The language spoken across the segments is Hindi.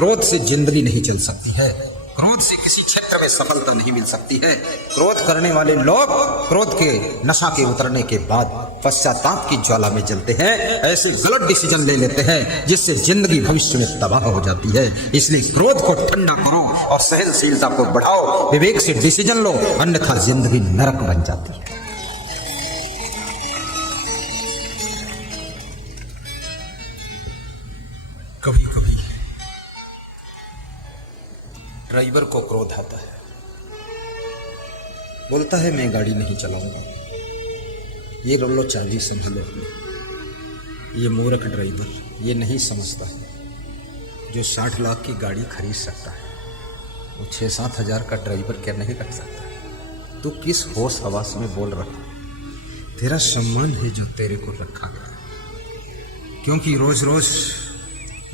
क्रोध से जिंदगी नहीं चल सकती है, क्रोध से किसी क्षेत्र में सफलता नहीं मिल सकती है। क्रोध करने वाले लोग क्रोध के नशा के उतरने के बाद पश्चाताप की ज्वाला में जलते हैं, ऐसे गलत डिसीजन ले लेते हैं जिससे जिंदगी भविष्य में तबाह हो जाती है। इसलिए क्रोध को ठंडा करो और सहनशीलता को बढ़ाओ, विवेक से डिसीजन लो, अन्यथा जिंदगी नरक बन जाती है। कभी कभी ड्राइवर को क्रोध आता है, बोलता है मैं गाड़ी नहीं चलाऊंगा। ये लो चाबी समझ लो अपनी। ये मूर्ख ड्राइवर ये नहीं समझता है जो 60 लाख की गाड़ी खरीद सकता है वो 6-7 हज़ार का ड्राइवर क्या नहीं रख सकता। तू किस होश हवास में बोल रहा है? तेरा सम्मान है जो तेरे को रखा गया, क्योंकि रोज रोज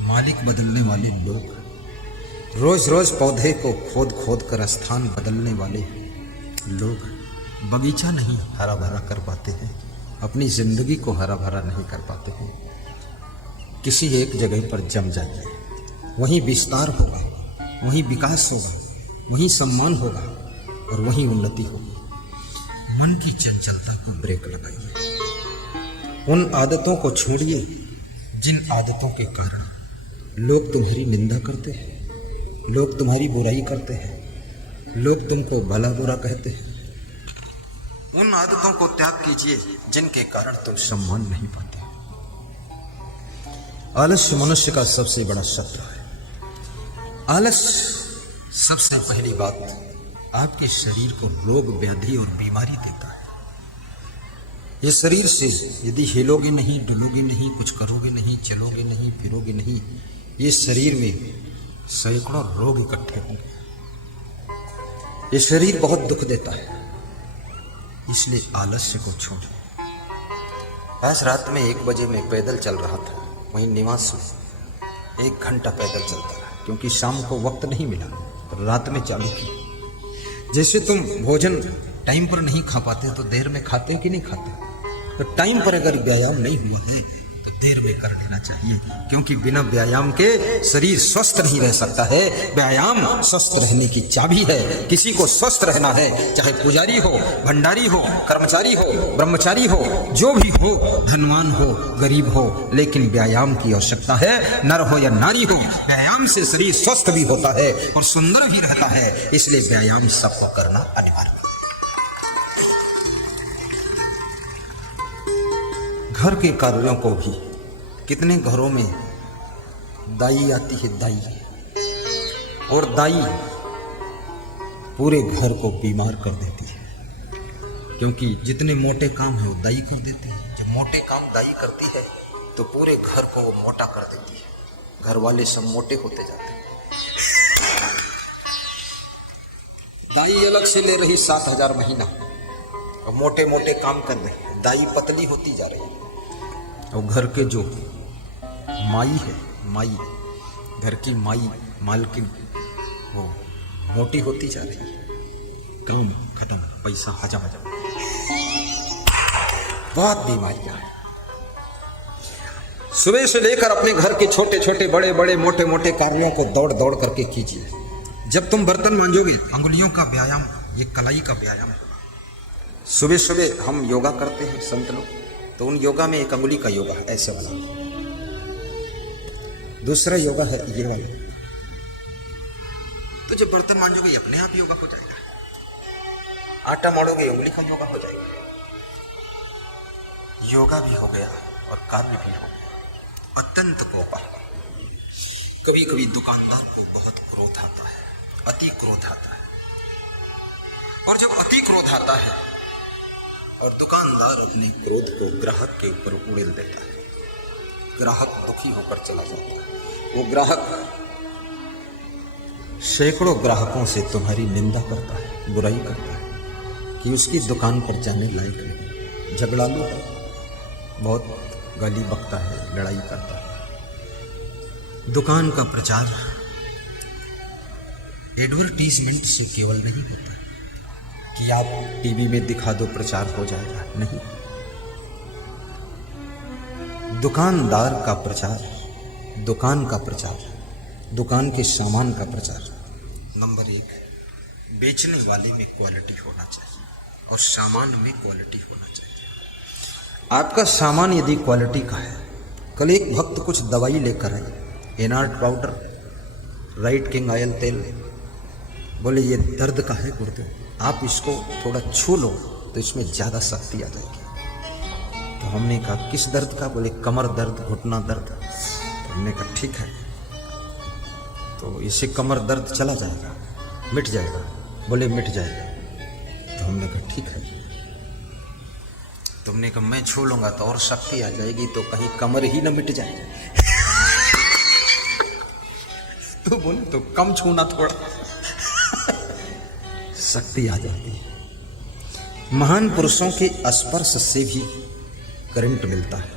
मालिक बदलने वाले लोग, रोज रोज पौधे को खोद खोद कर स्थान बदलने वाले लोग बगीचा नहीं हरा भरा कर पाते हैं, अपनी जिंदगी को हरा भरा नहीं कर पाते हैं। किसी एक जगह पर जम जाइए, वहीं विस्तार होगा, वहीं विकास होगा, वहीं सम्मान होगा और वहीं उन्नति होगी। मन की चंचलता को ब्रेक लगाइए, उन आदतों को छोड़िए जिन आदतों के कारण लोग तुम्हारी निंदा करते हैं, लोग तुम्हारी बुराई करते हैं, लोग तुमको भला बुरा कहते हैं। उन आदतों को त्याग कीजिए जिनके कारण तुम सम्मान नहीं पाते। आलस्य मनुष्य का सबसे बड़ा शत्रु है। आलस सबसे पहली बात आपके शरीर को रोग व्याधि और बीमारी देता है। ये शरीर से यदि हिलोगे नहीं, डुलोगे नहीं, कुछ करोगे नहीं, चलोगे नहीं, फिरोगे नहीं, ये शरीर में सैकड़ों रोग इकट्ठे होंगे। ये शरीर बहुत दुख देता है, इसलिए आलस्य को छोड़ो। आज रात में 1 बजे मैं पैदल चल रहा था, वहीं निवास में 1 घंटा पैदल चलता रहा, क्योंकि शाम को वक्त नहीं मिला, रात में चालू की। जैसे तुम भोजन टाइम पर नहीं खा पाते तो देर में खाते कि नहीं खाते, तो टाइम पर अगर व्यायाम नहीं हुआ है तो देर में कर लेना चाहिए, क्योंकि बिना व्यायाम के शरीर स्वस्थ नहीं रह सकता है। व्यायाम स्वस्थ रहने की चाबी है। किसी को स्वस्थ रहना है, चाहे पुजारी हो, भंडारी हो, कर्मचारी हो, ब्रह्मचारी हो, जो भी हो, धनवान हो, गरीब हो, लेकिन व्यायाम की आवश्यकता है। नर हो या नारी हो, व्यायाम से शरीर स्वस्थ भी होता है और सुंदर भी रहता है। इसलिए व्यायाम सबको करना अनिवार्य है। घर के कार्यों को भी, कितने घरों में दाई आती है, दाई, और दाई पूरे घर को बीमार कर देती है, क्योंकि जितने मोटे काम है वो दाई कर देती है। जब मोटे काम दाई करती है तो पूरे घर को वो मोटा कर देती है, घर वाले सब मोटे होते जाते हैं। दाई अलग से ले रही 7,000 महीना और मोटे मोटे काम कर रही, दाई पतली होती जा रही है। और घर के जो माई है, माई, घर की माई, मालकिन, वो मोटी होती जा रही है। काम खत्म, पैसा हजम हजम, बहुत बीमारियां। सुबह से लेकर अपने घर के छोटे छोटे, बड़े बड़े, मोटे मोटे कार्यों को दौड़ दौड़ करके कीजिए। जब तुम बर्तन मांजोगे, अंगुलियों का व्यायाम, ये कलाई का व्यायाम। सुबह सुबह हम योगा करते हैं संत लोग, तो उन योगा में एक अंगुली का योगा है, ऐसे वाला। दूसरा योगा है ये वाला। तो जब बर्तन मांजोगे ये अपने आप योगा हो जाएगा। आटा मारोगे उंगली का योगा हो जाएगा। योगा भी हो गया और कार्य भी हो गया। अत्यंत कोप। कभी कभी दुकानदार को बहुत क्रोध आता है, अति क्रोध आता है। और जब अति क्रोध आता है और दुकानदार अपने क्रोध को ग्राहक के ऊपर उड़ेल देता है, ग्राहक दुखी होकर चला जाता है। वो ग्राहक सैकड़ों ग्राहकों से तुम्हारी निंदा करता है, बुराई करता है कि उसकी दुकान पर जाने लायक नहीं, झगड़ालू है, बहुत गाली बकता है, लड़ाई करता है। दुकान का प्रचार एडवर्टीजमेंट से केवल नहीं होता कि आप टीवी में दिखा दो प्रचार हो जाएगा, नहीं। दुकानदार का प्रचार, दुकान का प्रचार दुकान के सामान का प्रचार। नंबर 1, बेचने वाले में क्वालिटी होना चाहिए और सामान में क्वालिटी होना चाहिए। आपका सामान यदि क्वालिटी का है, कल एक भक्त कुछ दवाई लेकर आए, एनार्ट पाउडर, राइट किंग ऑयल तेल, बोले ये दर्द का है गुरुदेव, आप इसको थोड़ा छू लो तो इसमें ज़्यादा शक्ति आ जाएगी। तो हमने कहा किस दर्द का? बोले कमर दर्द, घुटना दर्द। तो हमने कहा ठीक है, तो इससे कमर दर्द चला जाएगा, मिट जाएगा। बोले मिट जाएगा। तो हमने कहा ठीक है। तुमने कहा मैं छू लूंगा तो और शक्ति आ जाएगी, तो कहीं कमर ही ना मिट जाए। तो बोले तो कम छूना, थोड़ा शक्ति आ जाती है। महान पुरुषों के स्पर्श से भी करंट मिलता है।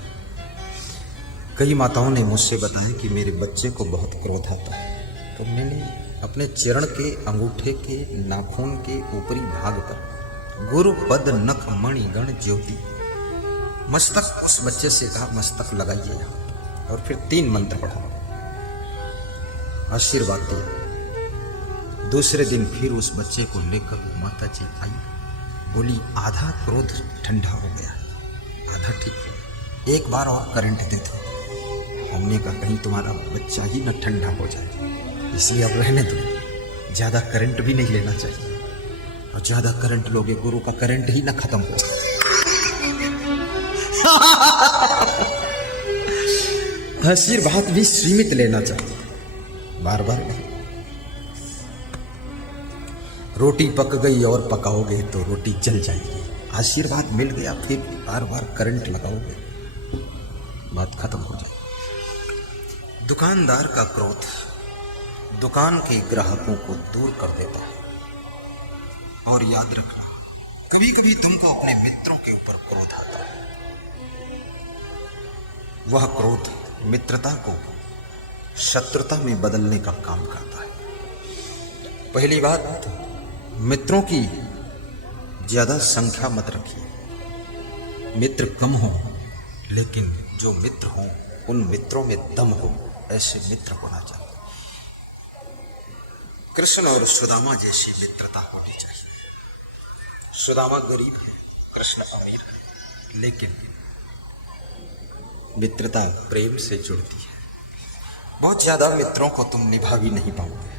कई माताओं ने मुझसे बताया कि मेरे बच्चे को बहुत क्रोध आता है, तो मैंने अपने चरण के अंगूठे के नाखून के ऊपरी भाग पर गुरु पद नख मणि गण ज्योति मस्तक, उस बच्चे से कहा मस्तक लगाइए यहाँ, और फिर 3 मंत्र पढ़ा, आशीर्वाद दिया। दूसरे दिन फिर उस बच्चे को लेकर माता जी आई, बोली आधा क्रोध ठंडा हो गया, आधा ठीक है, एक बार और करंट दे दो। हमने कहा कहीं तुम्हारा बच्चा ही न ठंडा हो जाए, इसलिए अब रहने दो, ज़्यादा करंट भी नहीं लेना चाहिए, और ज़्यादा करंट लोगे गुरु का करंट ही ना खत्म हो। आशीर्वाद भी सीमित लेना चाहिए, बार बार नहीं। रोटी पक गई और पकाओगे तो रोटी जल जाएगी। आशीर्वाद मिल गया फिर बार बार करंट लगाओगे, बात खत्म हो जाएगी। दुकानदार का क्रोध दुकान के ग्राहकों को दूर कर देता है। और याद रखना, कभी कभी तुमको अपने मित्रों के ऊपर क्रोध आता है, वह क्रोध मित्रता को शत्रुता में बदलने का काम करता है। पहली बात, मित्रों की ज्यादा संख्या मत रखिए। मित्र कम हो, लेकिन जो मित्र हो उन मित्रों में दम हो, ऐसे मित्र होना चाहिए। कृष्ण और सुदामा जैसी मित्रता होनी चाहिए। सुदामा गरीब है, कृष्ण अमीर है, लेकिन मित्रता प्रेम से जुड़ती है। बहुत ज्यादा मित्रों को तुम निभा भी नहीं पाओगे,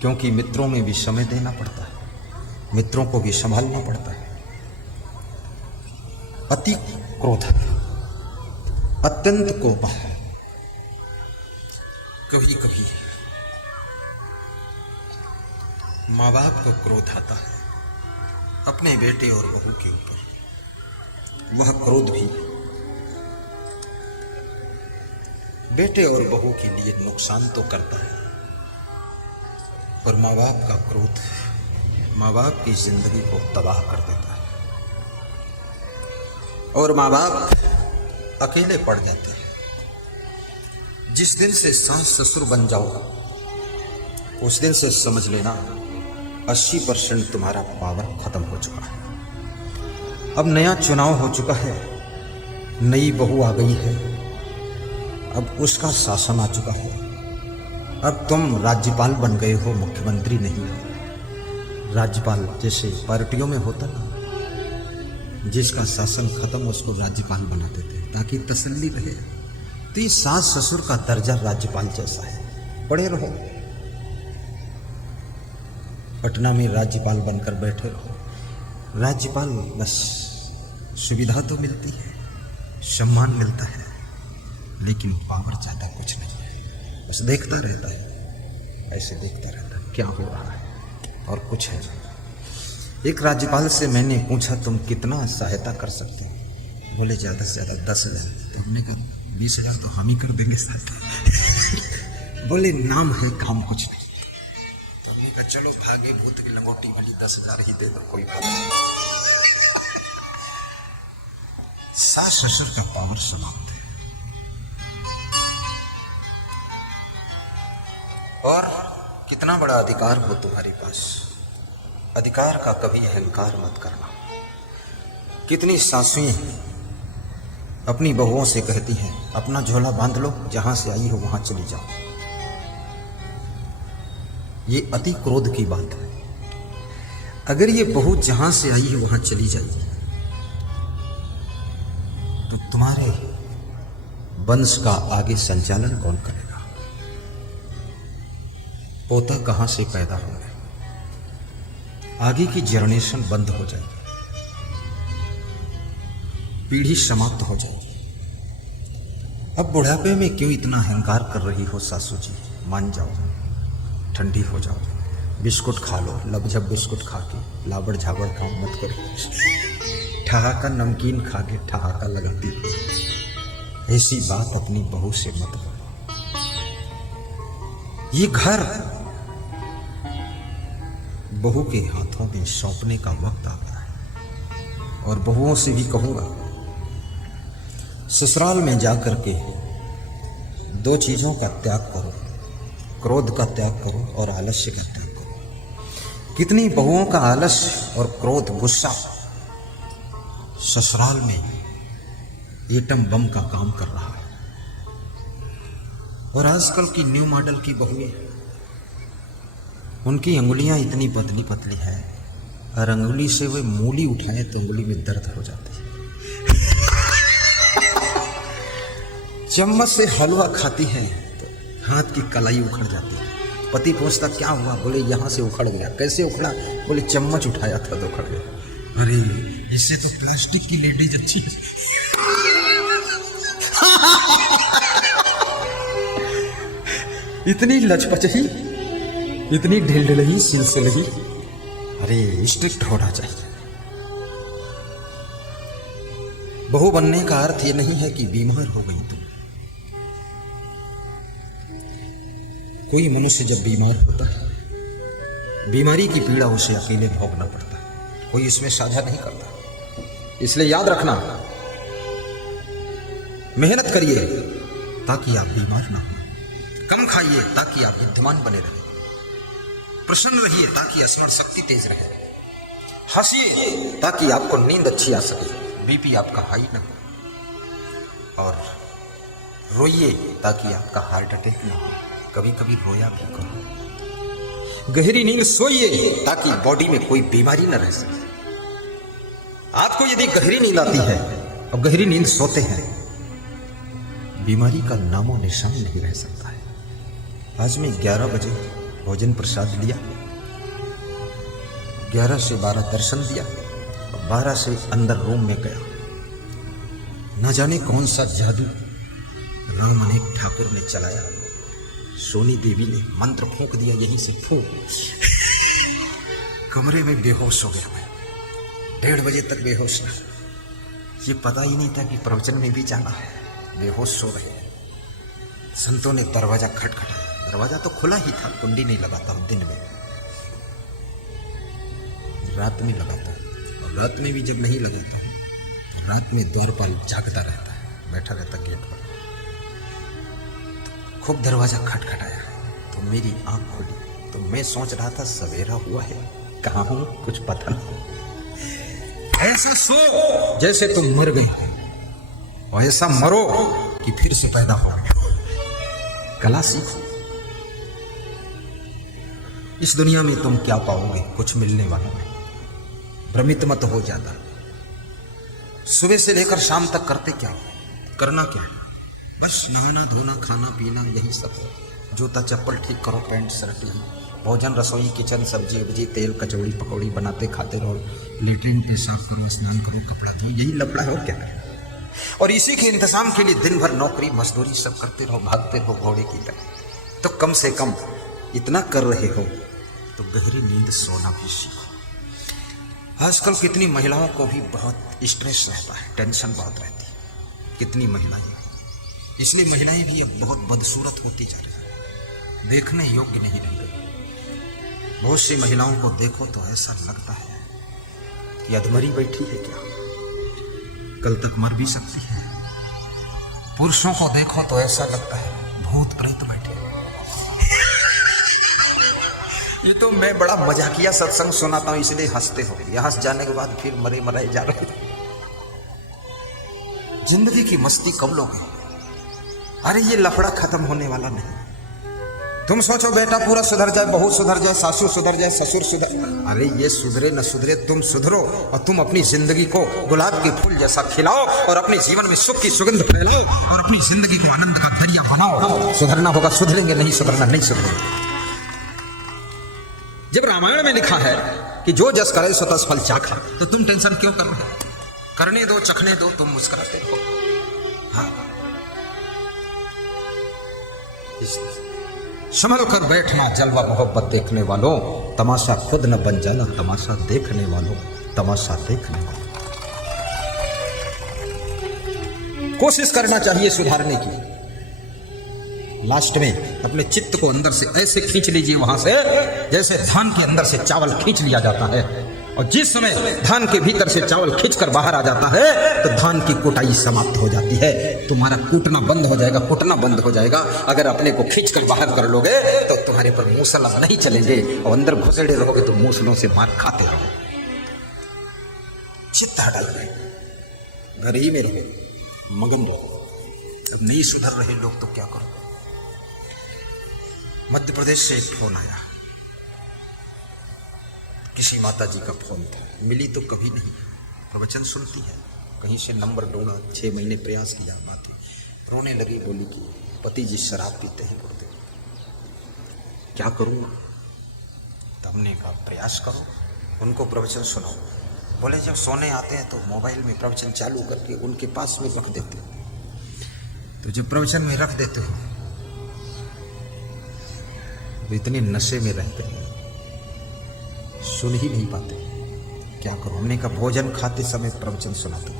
क्योंकि मित्रों में भी समय देना पड़ता है, मित्रों को भी संभालना पड़ता है। अति क्रोध, अत्यंत कोप है। कभी कभी माँ बाप को क्रोध आता है अपने बेटे और बहू के ऊपर। वह क्रोध भी बेटे और बहू के लिए नुकसान तो करता है, पर माँ बाप का क्रोध माँ बाप की जिंदगी को तबाह कर देता है, और माँ बाप अकेले पड़ जाते हैं। जिस दिन से सास ससुर बन जाओ, उस दिन से समझ लेना 80% तुम्हारा पावर खत्म हो चुका है। अब नया चुनाव हो चुका है, नई बहू आ गई है, अब उसका शासन आ चुका है। अब तुम राज्यपाल बन गए हो, मुख्यमंत्री नहीं हो। राज्यपाल जैसे पार्टियों में होता ना, जिसका शासन खत्म उसको राज्यपाल बना देते ताकि तसल्ली रहे। तो ये सास ससुर का दर्जा राज्यपाल जैसा है, पड़े रहो, पटना में राज्यपाल बनकर बैठे रहो। राज्यपाल बस सुविधा तो मिलती है, सम्मान मिलता है, लेकिन पावर ज्यादा कुछ नहीं है। बस देखता रहता है, ऐसे देखता रहता है क्या हो रहा है, और कुछ है। एक राज्यपाल से मैंने पूछा तुम कितना सहायता कर सकते हो? बोले ज़्यादा से ज़्यादा 10,000। तो हमने कहा 20,000 तो हम ही कर देंगे सहायता। बोले नाम है, काम कुछ नहीं। तो हमने कहा चलो भागे भूत की लंगोटी वाली 10,000 ही दे दो, कोई बात नहीं। सास ससुर का पावर समाप्त है। और कितना बड़ा अधिकार हो तुम्हारे पास, अधिकार का कभी अहंकार मत करना। कितनी सासुएं अपनी बहुओं से कहती हैं अपना झोला बांध लो, जहां से आई हो वहां चली जाओ। ये अति क्रोध की बात है। अगर ये बहू जहां से आई है वहां चली जाएगी तो तुम्हारे वंश का आगे संचालन कौन करेगा? पोता कहां से पैदा होगा? आगे की जनरेशन बंद हो जाएगी, पीढ़ी समाप्त हो जाएगी। अब बुढ़ापे में क्यों इतना अहंकार कर रही हो सासू जी? मान जाओ, ठंडी हो जाओ, बिस्कुट खा लो। लबझब बिस्कुट खा के लाबड़ झाबड़ काम मत करो। ठहाका नमकीन खा के ठहाका लगाती हो। ऐसी बात अपनी बहू से मत करो। ये घर बहू के हाथों में सौंपने का वक्त आ गया है। और बहुओं से भी कहूंगा, ससुराल में जाकर के दो चीजों का त्याग करो, क्रोध का त्याग करो और आलस्य का त्याग करो। कितनी बहुओं का आलस्य और क्रोध, गुस्सा ससुराल में एटम बम का काम कर रहा है। और आजकल की न्यू मॉडल की बहुएं, उनकी अंगुलियां इतनी पतली पतली है और अंगुली से वे मूली उठाए तो अंगुली में दर्द हो जाती है। चम्मच से हलवा खाती है तो हाथ की कलाई उखड़ जाती है। पति पूछता क्या हुआ? बोले यहां से उखड़ गया। कैसे उखड़ा? बोले चम्मच उठाया था तो उखड़ गया। अरे इससे तो प्लास्टिक की लेडीज अच्छी है। इतनी लचपचही, इतनी ढिलढिलही, सिलसिलही। अरे स्ट्रिक्ट होना चाहिए। बहू बनने का अर्थ ये नहीं है कि बीमार हो गई तुम। कोई मनुष्य जब बीमार होता है, बीमारी की पीड़ा उसे अकेले भोगना पड़ता है, कोई इसमें साझा नहीं करता। इसलिए याद रखना, मेहनत करिए ताकि आप बीमार ना हो, कम खाइए ताकि आप विद्यमान बने रहे, प्रसन्न रहिए ताकि स्मरण शक्ति तेज रहे, हंसिए ताकि आपको नींद अच्छी आ सके, बीपी आपका हाई ना हो, और रोइए ताकि आपका हार्ट अटैक ना हो। कभी कभी रोया भी करो। गहरी नींद सोइए ताकि बॉडी में कोई बीमारी न रह सके। आपको यदि गहरी नींद आती है और गहरी नींद सोते हैं, बीमारी का नामो निशान नहीं रह सकता है। आज मैं 11 बजे भोजन प्रसाद लिया, 11 से 12 दर्शन दिया, 12 से अंदर रूम में गया। न जाने कौन सा जादू राम अनेक ठाकुर ने चलाया। सोनी देवी ने मंत्र फूंक दिया, यहीं से फूंक। कमरे में बेहोश हो गया मैं, 1:30 बजे तक बेहोश रहा। ये पता ही नहीं था कि प्रवचन में भी जाना है। बेहोश सो रहे हैं। संतों ने दरवाजा खटखटाया। दरवाजा तो खुला ही था, कुंडी नहीं लगाता हूं दिन में, रात में लगाता हूं। और रात में भी जब नहीं लगाता हूं, रात में द्वारपाल जागता रहता है, बैठा रहता गेट पर। खूब दरवाजा खटखटाया तो मेरी आंख खुली। तो मैं सोच रहा था सवेरा हुआ है, कहाँ हूं कुछ पता नहीं। ऐसा सो जैसे तुम मर गए और ऐसा मरो कि फिर से पैदा हो। कला सीखो। इस दुनिया में तुम क्या पाओगे? कुछ मिलने वाला नहीं। भ्रमित मत हो जाता। सुबह से लेकर शाम तक करते क्या? करना क्या? बस नहाना धोना खाना पीना, यही सब है। जूता चप्पल ठीक करो, पैंट शर्ट, यही भोजन, रसोई, किचन, सब्जी वब्जी, तेल कचौड़ी पकौड़ी बनाते खाते रहो। लेटरिन पेशाब करो, स्नान करो, कपड़ा धो, यही लफड़ा है और क्या करें। और इसी के इंतजाम के लिए दिन भर नौकरी मजदूरी सब करते रहो, भागते रहो घोड़े की तरह। तो कम से कम इतना कर रहे हो तो गहरी नींद सोना भी सीखो। आजकल कितनी महिलाओं को भी बहुत स्ट्रेस रहता है, टेंशन बहुत रहती है। कितनी महिलाएं, इसलिए महिलाएं भी अब बहुत बदसूरत होती जा रही है, देखने योग्य नहीं रह गई। बहुत सी महिलाओं को देखो तो ऐसा लगता है कि अधमरी बैठी है क्या, कल तक मर भी सकती है। पुरुषों को देखो तो ऐसा लगता है भूत प्रेत बैठे। ये तो मैं बड़ा मजाकिया सत्संग सुनाता हूं इसलिए हंसते हो, यह हंस जाने के बाद फिर मरे मराए जा रहे। जिंदगी की मस्ती कब लोगे? अरे ये लफड़ा खत्म होने वाला नहीं। तुम सोचो बेटा पूरा सुधर जाए, बहू सुधर जाए, सासू सुधर जाए, ससुर सुधर, अरे ये सुधरे न सुधरे तुम सुधरो और तुम अपनी जिंदगी को गुलाब के फूल जैसा खिलाओ और अपने जीवन में सुख की सुगंध फैलाओ और अपनी जिंदगी को आनंद का दरिया बनाओ। सुधरना होगा सुधरेंगे, नहीं सुधरना नहीं सुधरेंगे। जब रामायण में लिखा है कि जो जस करे सो तस फल चाखा, तो तुम टेंशन क्यों कर रहे हो? करने दो, चखने दो, तुम मुस्कुराते रहो। हाँ, संभल कर बैठना जलवा मोहब्बत देखने वालों, तमाशा खुद न बन जाना तमाशा देखने वालों, तमाशा देखने वालों। कोशिश करना चाहिए सुधारने की। लास्ट में अपने चित्त को अंदर से ऐसे खींच लीजिए वहां से जैसे धान के अंदर से चावल खींच लिया जाता है, और जिस समय धान के भीतर से चावल खींचकर बाहर आ जाता है तो धान की कुटाई समाप्त हो जाती है। तुम्हारा कूटना बंद हो जाएगा, कुटना बंद हो जाएगा। अगर अपने को खींचकर बाहर कर लोगे तो तुम्हारे पर मूसल अब नहीं चलेंगे और अंदर घुसेड़े रहोगे तो मूसलों से मार खाते रहोगे। चित्त हटाइए, घर ही में रहे, मगन रहो। अब नहीं सुधर रहे लोग तो क्या करो? मध्य प्रदेश से एक फोन आया, किसी माता जी का फोन था। मिली तो कभी नहीं, प्रवचन सुनती है, कहीं से नंबर ढूंढा, 6 महीने प्रयास किया, बात रोने लगी, बोली कि पति जी शराब पीते हैं गुरुदेव, क्या करूँगा? तो हमने कहा प्रयास करो, उनको प्रवचन सुनाओ। बोले जब सोने आते हैं तो मोबाइल में प्रवचन चालू करके उनके पास में रख देते हो, तो जब प्रवचन में रख देते हो वो इतने नशे में रहते हैं सुन ही नहीं पाते, क्या करो? हमने कहा भोजन खाते समय प्रवचन सुनाते हो,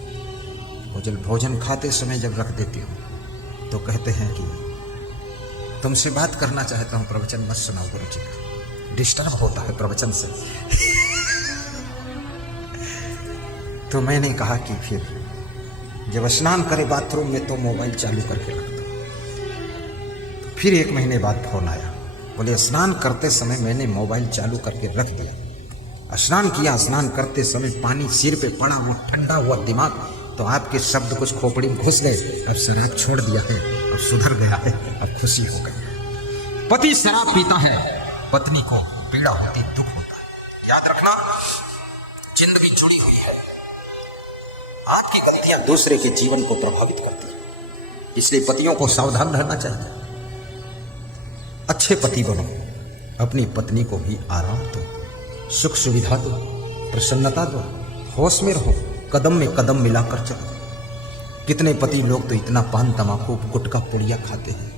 भोजन खाते समय जब रख देती हो तो कहते हैं कि तुमसे बात करना चाहता हूं, प्रवचन मत सुनाओ गुरु जी का, डिस्टर्ब होता है प्रवचन से। तो मैंने कहा कि फिर जब स्नान करे बाथरूम में तो मोबाइल चालू करके रख दो। फिर 1 महीने बाद फोन आया, बोले स्नान करते समय मैंने मोबाइल चालू करके रख दिया, स्नान किया, स्नान करते समय पानी सिर पे पड़ा, वो ठंडा हुआ दिमाग, तो आपके शब्द कुछ खोपड़ी में घुस गए, अब शराब छोड़ दिया है, अब सुधर गया है, अब खुशी हो गई। पति शराब पीता है, पत्नी को पीड़ा होती, दुख होता है। याद रखना, जिंदगी जुड़ी हुई है, आपकी गलतियां दूसरे के जीवन को प्रभावित करती है, इसलिए पतियों को सावधान रहना चाहिए। अच्छे पति बनो, अपनी पत्नी को भी आराम दो, सुख सुविधा दो, प्रसन्नता दो, होश में रहो, कदम में कदम मिलाकर चलो। कितने पति लोग तो इतना पान तमाकू गुटखा पुड़िया खाते हैं,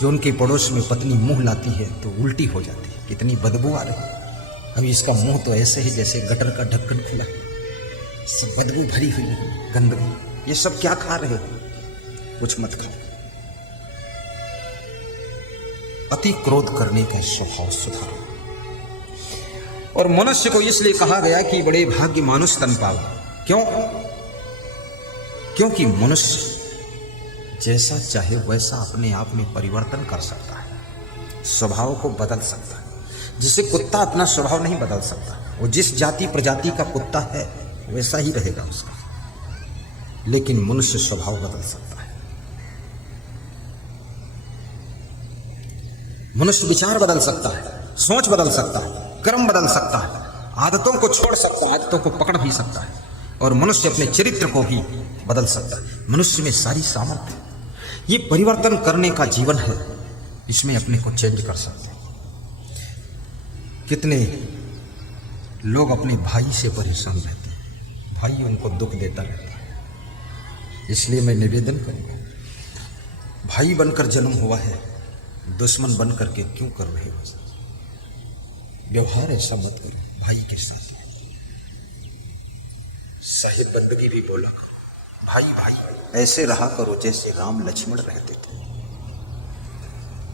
जो उनके पड़ोस में पत्नी मुंह लाती है तो उल्टी हो जाती है, कितनी बदबू आ रही। अभी इसका मुंह तो ऐसे ही जैसे गटर का ढक्कन खुला, सब बदबू भरी हुई है, गंदगी। ये सब क्या खा रहे हो? कुछ मत खाओ। अति क्रोध करने का स्वभाव सुधारो। और मनुष्य को इसलिए कहा गया कि बड़े भाग्य मानुष तन पाओ। क्यों? क्योंकि मनुष्य जैसा चाहे वैसा अपने आप में परिवर्तन कर सकता है, स्वभाव को बदल सकता है। जिसे कुत्ता अपना स्वभाव नहीं बदल सकता, वो जिस जाति प्रजाति का कुत्ता है वैसा ही रहेगा उसका, लेकिन मनुष्य स्वभाव बदल सकता है। मनुष्य विचार बदल सकता है, सोच बदल सकता है, कर्म बदल सकता है, आदतों को छोड़ सकता है, आदतों को पकड़ भी सकता है, और मनुष्य अपने चरित्र को भी बदल सकता है। मनुष्य में सारी सामर्थ्य, ये परिवर्तन करने का जीवन है, इसमें अपने को चेंज कर सकते हैं। कितने लोग अपने भाई से परेशान रहते हैं, भाई उनको दुख देता रहता है। इसलिए मैं निवेदन करूंगा, भाई बनकर जन्म हुआ है, दुश्मन बनकर के क्यों कर रहे हो? व्यवहार ऐसा मत करो भाई के साथ। साहिब बंदगी भी बोला करो, भाई भाई ऐसे रहा करो जैसे राम लक्ष्मण रहते थे।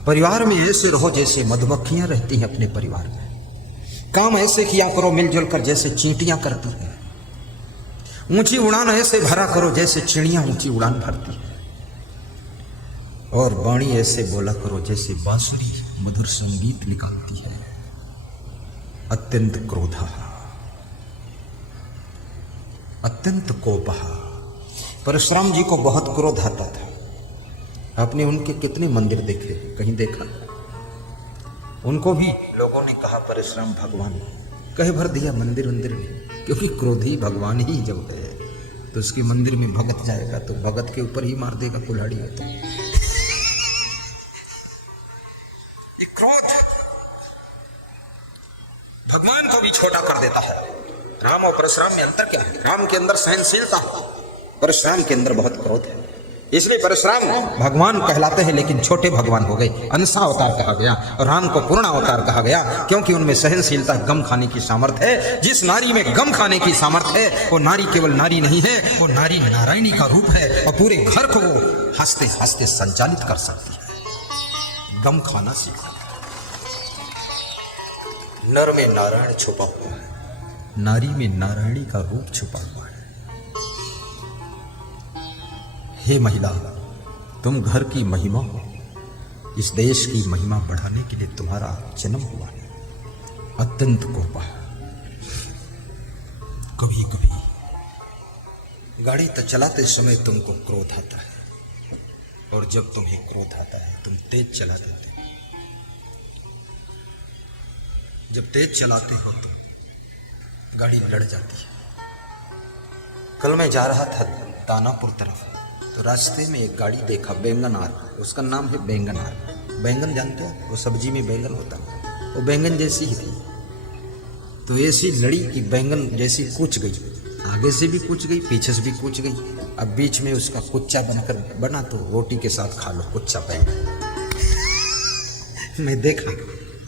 परिवार में ऐसे रहो जैसे मधुमक्खियां रहती हैं अपने परिवार में। काम ऐसे किया करो मिलजुल कर जैसे चींटियां करती हैं। ऊंची उड़ान ऐसे भरा करो जैसे चिड़ियां ऊंची उड़ान भरती हैं। और वाणी ऐसे बोला करो जैसे बांसुरी मधुर संगीत निकालती है। अत्यंत क्रोधा, अत्यंत कोपः। परशुराम जी को बहुत क्रोध आता था। आपने उनके कितने मंदिर देखे, कहीं देखा? उनको भी लोगों ने कहा परशुराम भगवान, कह भर दिया मंदिर मंदिर में, क्योंकि क्रोधी भगवान ही जब है तो उसके मंदिर में भगत जाएगा तो भगत के ऊपर ही मार देगा कुल्हाड़ी है। तो ये क्रोध भगवान को भी छोटा कर देता है। राम और परशुराम में अंतर क्या है? राम के अंदर सहनशीलता है, परशुराम के अंदर बहुत क्रोध है। इसलिए परशुराम भगवान कहलाते हैं लेकिन छोटे भगवान हो गए। अंशा अवतार कहा गया और राम को पूर्ण अवतार कहा गया, क्योंकि उनमें सहनशीलता, गम खाने की सामर्थ्य है। जिस नारी में गम खाने की सामर्थ्य है वो नारी केवल नारी नहीं है, वो नारी नारायणी का रूप है और पूरे घर को वो हंसते हंसते संचालित कर सकती है। गम खाना सीखा। नर में नारायण छुपा हुआ है, नारी में नारायणी का रूप छुपा हुआ है। हे महिला, तुम घर की महिमा हो, इस देश की महिमा बढ़ाने के लिए तुम्हारा जन्म हुआ है। अत्यंत कोपा। कभी कभी गाड़ी तो चलाते समय तुमको क्रोध आता है, और जब तुम्हें क्रोध आता है तुम तेज चला देते हो। जब तेज चलाते हो तो गाड़ी लड़ जाती है। कल मैं जा रहा था दानापुर तरफ, तो रास्ते में एक गाड़ी देखा, बैंगन-आर, उसका नाम है बैंगन-आर। बैंगन जानते हो, वो सब्जी में बैंगन होता है, वो बैंगन जैसी ही थी। तो ऐसी लड़ी कि बैंगन जैसी कूच गई, आगे से भी कूच गई, पीछे से भी कूच गई। अब बीच में उसका कुच्चा बनकर बना, तो रोटी के साथ खा लो कुच्चा बैंगन। मैं देखा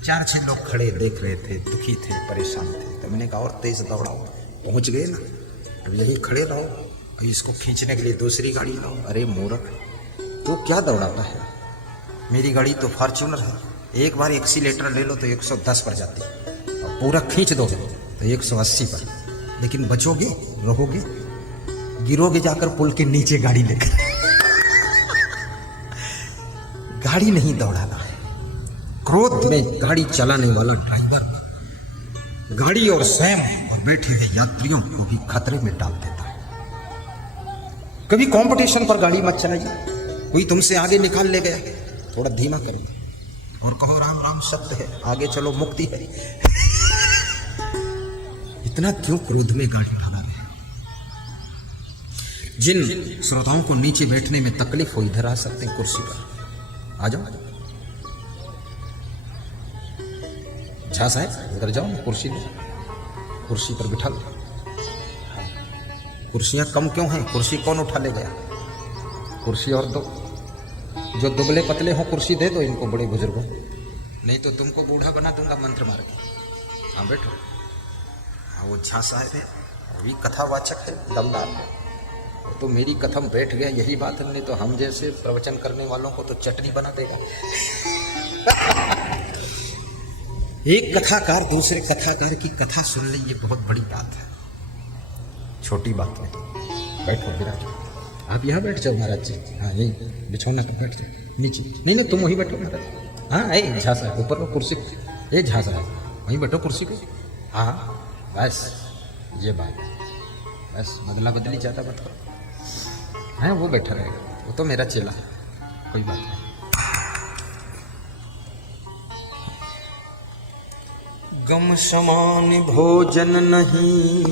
4-6 लोग खड़े देख रहे थे, दुखी थे, परेशान थे। तो मैंने कहा और तेज दौड़ाओ, पहुंच गए ना, अब यही खड़े रहो, इसको खींचने के लिए दूसरी गाड़ी लाओ। अरे मूर्ख, तो क्या दौड़ाता है? मेरी गाड़ी तो फॉर्च्यूनर है, एक बार एक्सीलेटर ले लो तो 110 पर जाती है, और पूरा खींच दो तो 180 पर। लेकिन बचोगे, रहोगे, गिरोगे जाकर पुल के नीचे गाड़ी लेकर। गाड़ी नहीं दौड़ाना है। क्रोध में गाड़ी चलाने वाला ड्राइवर गाड़ी और स्वयं और बैठे हुए यात्रियों को भी खतरे में डाल देता है। कभी कंपटीशन पर गाड़ी मत चलाइए। कोई तुमसे आगे निकाल ले गया, थोड़ा धीमा करो और कहो राम राम शब्द है, आगे चलो, मुक्ति है। इतना क्यों क्रोध में गाड़ी ढाला है? जिन श्रोताओं को नीचे बैठने में तकलीफ हो, इधर आ सकते हैं कुर्सी पर, आ जाओ। झा साहब उधर जाओ, कुर्सी लो, कुर्सी पर बिठा लो। कुर्सियां कम क्यों हैं? कुर्सी कौन उठा ले गया? कुर्सी और दो, जो दुबले पतले हो कुर्सी दे दो इनको, बड़े बुजुर्गों, नहीं तो तुमको बूढ़ा बना दूंगा मंत्र मार के। हाँ बैठो। हाँ वो झा साहब है, अभी कथावाचक है, दमदार है। तो मेरी कथा में बैठ गया, यही बात है, नहीं तो हम जैसे प्रवचन करने वालों को तो चटनी बना देगा। एक कथाकार दूसरे कथाकार की कथा सुन ले, ये बहुत बड़ी बात है, छोटी बात नहीं। बैठो विराजो, आप यहाँ बैठ जाओ महाराज जी। हाँ यही बिछौना पर बैठ जाओ, नीचे नहीं ना, तुम वहीं बैठो महाराज। हाँ ए झा साहब ऊपर कुर्सी, ए झा साहब वहीं बैठो कुर्सी पे। हाँ बस ये बात, बस बदला बदली ज़्यादा मत करो। हाँ वो बैठा रहेगा, वो तो मेरा चेला है, कोई बात नहीं। गम समान भोजन नहीं,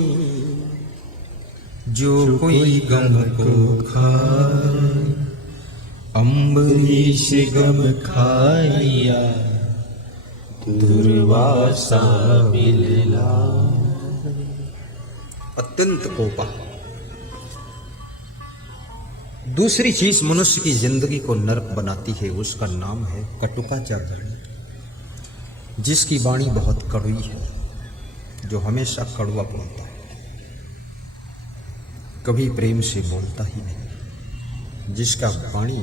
जो कोई गम को खाए, अम्बरीश गम खाइया, दुर्वासा मिलना। अत्यंत कोपा। दूसरी चीज मनुष्य की जिंदगी को नरक बनाती है, उसका नाम है कटुकाचार, जिसकी वाणी बहुत कड़वी है, जो हमेशा कड़वा बोलता है, कभी प्रेम से बोलता ही नहीं, जिसका वाणी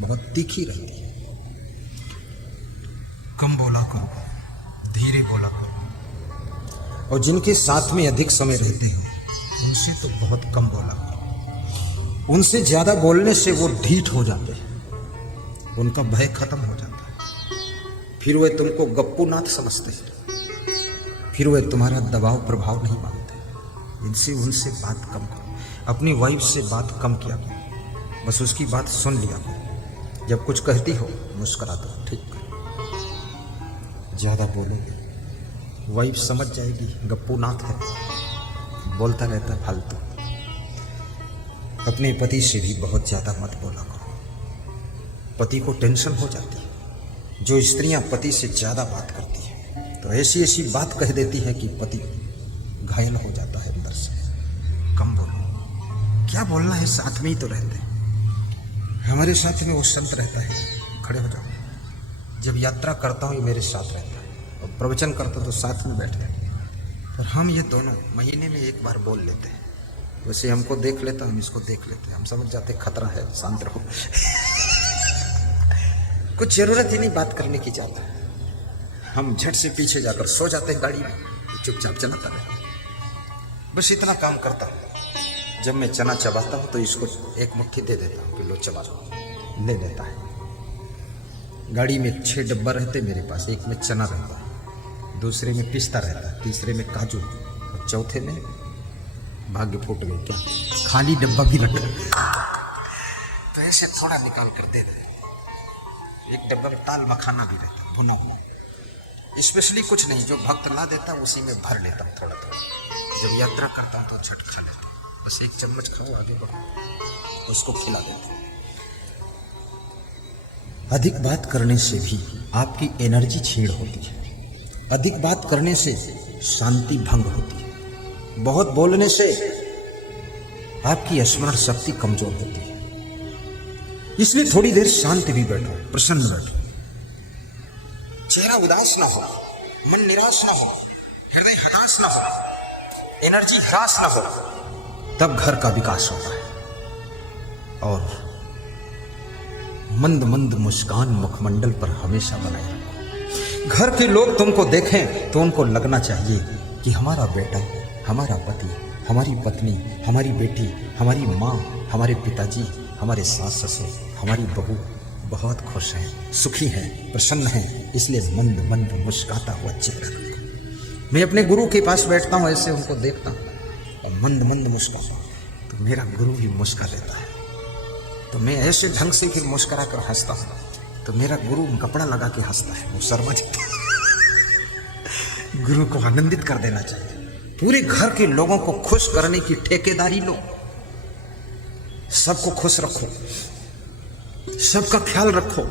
बहुत तीखी रहती है। कम बोला करो, धीरे बोला करो, और जिनके साथ में अधिक समय रहते हो उनसे तो बहुत कम बोला करो। उनसे ज्यादा बोलने से वो ढीठ हो जाते हैं, उनका भय खत्म हो जाता है, फिर वे तुमको गप्पू नाथ समझते हैं, फिर वे तुम्हारा दबाव प्रभाव नहीं मानते। इनसे उनसे बात कम करो, अपनी वाइफ से बात कम किया करो, बस उसकी बात सुन लिया करो, जब कुछ कहती हो मुस्कुरा दो, ठीक करो। ज्यादा बोलोगे वाइफ समझ जाएगी गप्पू नाथ है, बोलता रहता है फालतू। अपने पति से भी बहुत ज्यादा मत बोला करो, पति को टेंशन हो जाती है। जो स्त्रियां पति से ज्यादा बात करती है तो ऐसी ऐसी बात कह देती है कि पति घायल हो जाता है अंदर से। कम बोलो, क्या बोलना है, साथ में ही तो रहते हैं। हमारे साथ में वो संत रहता है, खड़े हो जाओ। जब यात्रा करता हूँ ये मेरे साथ रहता है और प्रवचन करता हूँ तो साथ में बैठते हैं। और हम ये दोनों महीने में एक बार बोल लेते हैं। वैसे हमको देख लेता, हम इसको देख लेते हैं, हम समझ जाते खतरा है, शांत रहो। कुछ जरूरत ही नहीं बात करने की ज्यादा। हम झट से पीछे जाकर सो जाते हैं गाड़ी में, चुपचाप चलाता रहता। बस इतना काम करता हूँ। जब मैं चना चबाता हूँ तो इसको एक मुट्ठी दे देता हूँ कि लो चबा लो, ले लेता है। गाड़ी में 6 डब्बा रहते मेरे पास, एक में चना रहता है, दूसरे में पिस्ता रहता है, तीसरे में काजू और चौथे में भाग्य फूट गई क्या, खाली डब्बा भी रखा। तो ऐसे थोड़ा निकाल कर दे दे। एक डब्बा में ताल मखाना भी रहता है भुना हुआ, स्पेशली कुछ नहीं, जो भक्त ला देता उसी में भर लेता हूँ थोड़ा थोड़ा। जब यात्रा करता हूँ तो झट खा लेता हूँ, बस 1 चम्मच खाओ, आगे बढ़ो, उसको खिला देते हैं। अधिक बात करने से भी आपकी एनर्जी छीड़ होती है, अधिक बात करने से शांति भंग होती है, बहुत बोलने से आपकी स्मरण शक्ति कमजोर होती है। इसलिए थोड़ी देर शांत भी बैठो, प्रसन्न बैठो, चेहरा उदास ना हो, मन निराश ना हो, हृदय हताश ना हो, एनर्जी ह्रास ना हो, तब घर का विकास होता है। और मंद मंद मुस्कान मुखमंडल पर हमेशा बनाए रखो। घर के लोग तुमको देखें तो उनको लगना चाहिए कि हमारा बेटा, हमारा पति, हमारी पत्नी, हमारी बेटी, हमारी माँ, हमारे पिताजी, हमारे सास ससुर, हमारी बहू बहुत खुश हैं, सुखी हैं, प्रसन्न हैं। इसलिए मंद मंद मुस्काता हुआ चेहरा। मैं अपने गुरु के पास बैठता हूँ, ऐसे उनको देखता हूँ और मंद मंद मुस्काता हूँ तो मेरा गुरु भी मुस्का देता है। तो मैं ऐसे ढंग से फिर मुस्करा कर हंसता हूँ तो मेरा गुरु कपड़ा लगा के हंसता है, वो शर्मा जाता है। गुरु को आनंदित कर देना चाहिए। पूरे घर के लोगों को खुश करने की ठेकेदारी लो, सबको खुश रखो, सबका ख्याल रखो।